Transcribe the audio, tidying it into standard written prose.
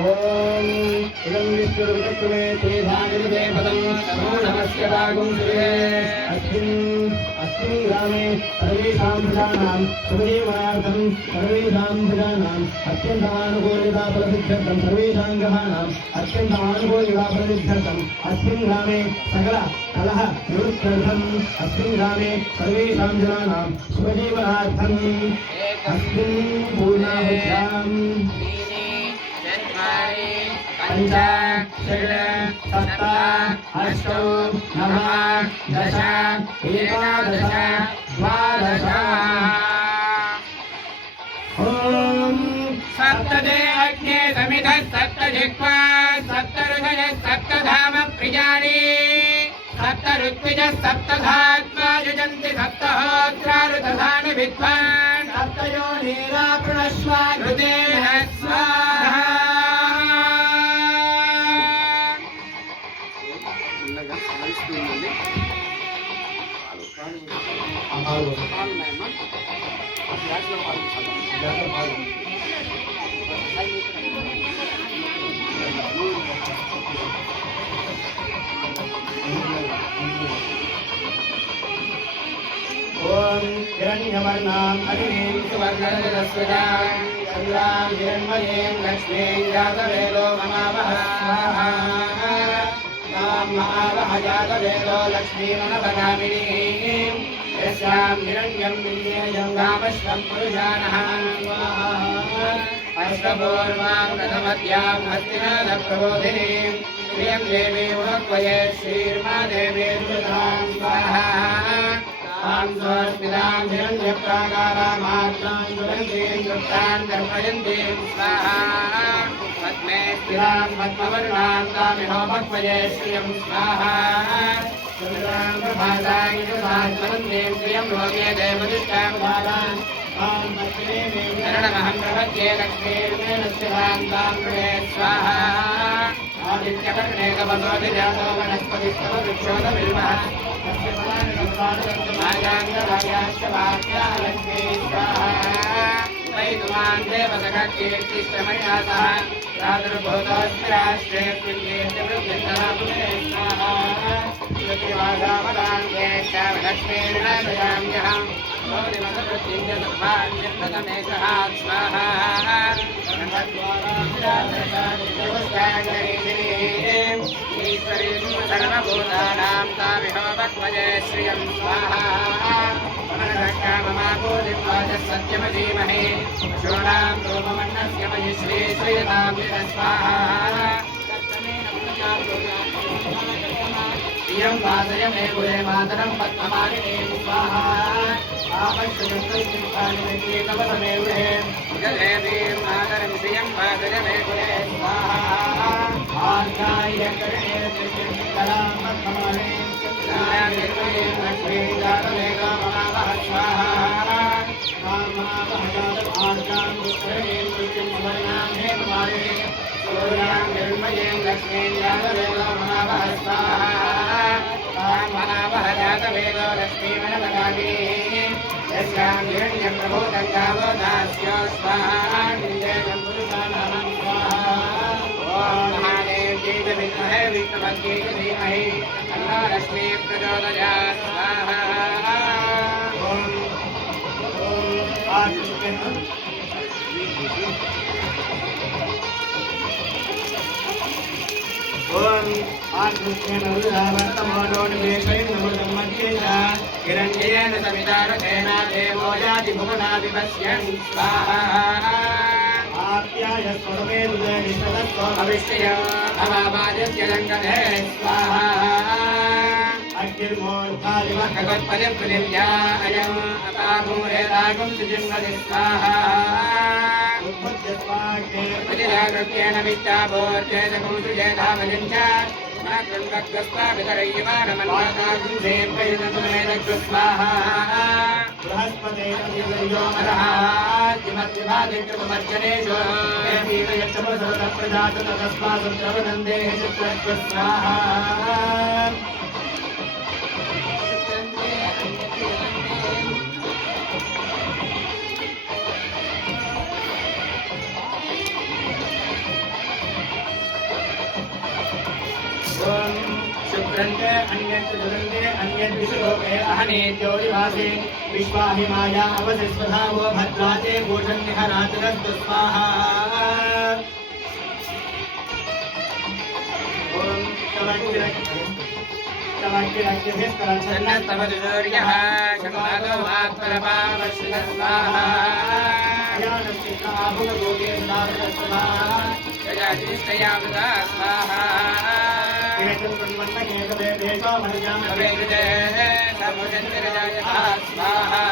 ओम इदं विष्णुर्विष्णुमे तेधानिर्वे पदं नमो नमस्य वागुं सुरे अस्मिन् ग्रामे सर्वेषां प्रजानां सुखजीवनार्थं सर्वेषां प्रजानाम् अत्यन्तमानुकूलिताफलसिद्ध्यर्थं सर्वेषां ग्रहाणाम् अत्यन्तमानुकूलिताफलसिद्ध्यर्थम् अस्मिन् ग्रामे सकल कलह निवृत्त्यर्थम् अस्मिन् ग्रामे सर्वेषां जनानां सुखजीवनार्थम् अस्मिन् पूर्णाहुत्याम् पंच षड् सप्त अष्टौ नव दश एकादश द्वादश ओम सप्तदे अग्ने समितः सप्तजिह्वा सप्तऋषयः सप्तधाम प्रियाणि सप्तऋत्विजः सप्तधात्मा युजन्ति सप्तहोत्रारुदधानि विद्वान् सप्तयोनिराप्रणश्वा घृतेन स्वाहा ओम हिरण्यवर्णाम् अग्निं सुवर्णरजतस्वजां चन्द्रां हिरण्मयीं लक्ष्मीं जातवेदो ममावह स्वाहा तां महावह जातवेदो लक्ष्मीमनवगामिनीं यस्यां हिरण्यं विन्येयं गामश्वं पुरुषाणः स्वाहा अष्टपूर्वां प्रथमद्यां हस्तिनाथप्रबोधिनीं श्रियं देवी उदक्वये श्रीर्मादेवी दुर्गां स्वाहा तां स्वस्मितां हिरण्यप्राकारामात्रां ज्वलन्तीं दुष्टां दर्पयन्तीं स्वाहा पद्मे स्थिरां पद्मवर्णां तामिहोपक्वये श्रियं स्वाहा चन्द्रां प्रभातां युधात्मनन्दीं श्रियं लोके देवदुष्टां बालां तां पद्मिनीं शरणमहं प्रपद्ये लक्ष्मीर्मेण स्थिरां तां प्रणे स्वाहा आदित्यकर्णे तपसोऽधिजातो वनस्पतिस्तववृक्षोदबिल्वः तस्य फलानि लक्ष्मी स्वाहा वैद्वान् देवसखकीर्तिष्टमया सह प्रादुर्भूतोऽस्मि राष्ट्रे पुण्येत्यवृद्धिस्तरापुणे स्वाहा श्रुतिवासावदान्ते लक्ष्मीर्णयाम्यहम् गौरिमसकृत्यञ्जसुभान्यप्रथमेशः स्वाहा ईश्वरीं सर्वभूतानां तामिहोपक्वये श्रियं स्वाहा ममाभूतिर्वाचः सत्यमधीमहि पशूनां रूपमन्नस्य मयि श्रीश्रीयतां स्वाहा इयं वासय मे कुले मातरं पद्ममालिनीं स्वाहा आपश्यजन्तैकवसमेव जलेवीं मातरं श्रियं वासय मे कुले स्वाहा आर्गायकरणे कलां पद्ममालिनीं निर्मलीं लक्ष्मीं जातवेदो ममावह स्वाहा ममावह जातमार्गां दुष्करणीं तुष्टिं सुवर्णां हेममालिनीं सूर्यां निर्मलीं लक्ष्मीं जातवेदो ममावह स्वाहा ममावह जातवेदो लक्ष्मीमनवगामिनीं यस्यां हिरण्यं प्रभूतं गावो दास्यो स्वाहा निन्देयं पुरुषाणां स्वाहा ॐ महादेव्यै च विद्महे विष्णुपत्यै च धीमहि तन्नो लक्ष्मीः प्रचोदयात् स्वाहा ओम आत्मस्मेन उदावर्तमोनोनिवेशयन्नमृतं मध्येश हिरण्येन सवितारथेन देवो याति भुवनादिपश्यन् स्वाहा आप्याय स्वरमे दुदनिष्ठतत्त्वो भविष्यय अवावाजस्य लङ्कते स्वाहा अग्ने भगवत्परिप्रिया अयम् अपागुरेदागुं सुजिह्वति स्वाहा प्रतिरागृत्येन वित्ताभोर्चेदकं सुजेधावलिं च स्वाहा बृहस्पतेषु स्वाहा शुक्रन्ते अन्यत्र दुरन्ते अन्यद्विषलोके अहनेत्योदिवासे विश्वाहिमाया अवसिस्वधावो भद्राते भूषन्निहरातिरस्तु स्वाहा स्तवदुर्यः शङ्कादो वात्परपावर्षिणः स्वाहा गजातिष्ठयामृता स्वाहा स्वाहा